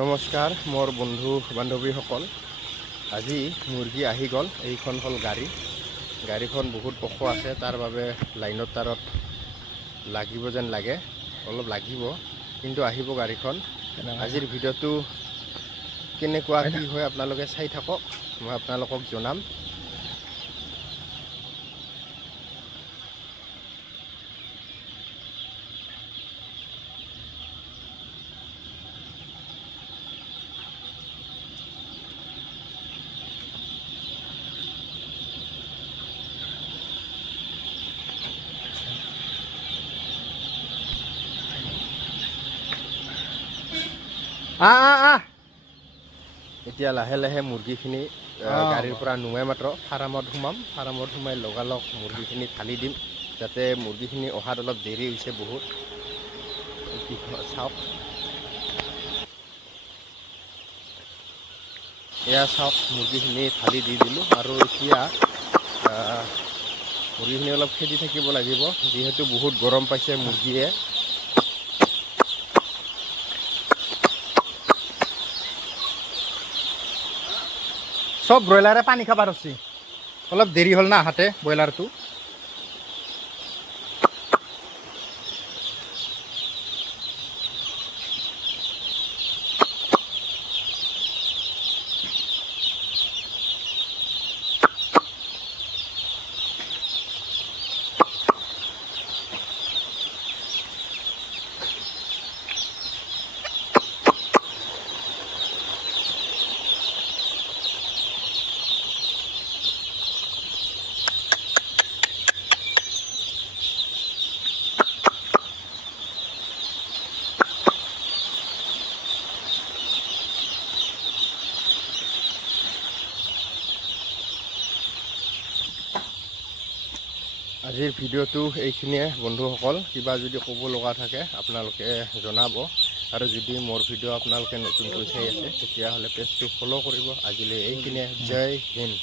নমস্কাৰ মোৰ বন্ধু বান্ধৱীসকল। আজি মুৰ্গী আহি গ'ল। এইখন হ'ল গাড়ীখন বহুত ওখ আছে, তাৰ বাবে লাইনৰ তাৰত লাগিব যেন লাগে, অলপ লাগিব, কিন্তু আহিব গাড়ীখন। আজিৰ ভিডিঅ'টো কেনেকুৱা কি হয় আপোনালোকে চাই থাকক, মই আপোনালোকক জনাম। এতিয়া লাহে লাহে মুৰ্গীখিনি গাড়ীৰ পৰা নুমাই মাত্ৰ ফাৰ্মত সোমাই লগালগ মুৰ্গীখিনি ঢালি দিম, যাতে মুৰ্গীখিনি অহাত অলপ দেৰি হৈছে বহুত। চাওক, এয়া চাওক, মুৰ্গীখিনি ঢালি দি দিলোঁ। আৰু এতিয়া মুৰ্গীখিনি অলপ খেদি থাকিব লাগিব, যিহেতু বহুত গৰম পাইছে মুৰ্গীয়ে। চব ব্ৰইলাৰে পানী খাব ধৰিছে, অলপ দেৰি হ'ল না আহাতে ব্ৰইলাৰটো। আজিৰ ভিডিঅ'টো এইখিনিয়ে বন্ধুসকল। কিবা যদি ক'ব লগা থাকে আপোনালোকে জনাব, আৰু যদি মোৰ ভিডিঅ' আপোনালোকে নতুনকৈ চাই আছে তেতিয়াহ'লে পেজটো ফ'ল' কৰিব। আজিলৈ এইখিনিয়ে, জয় হিন্দ।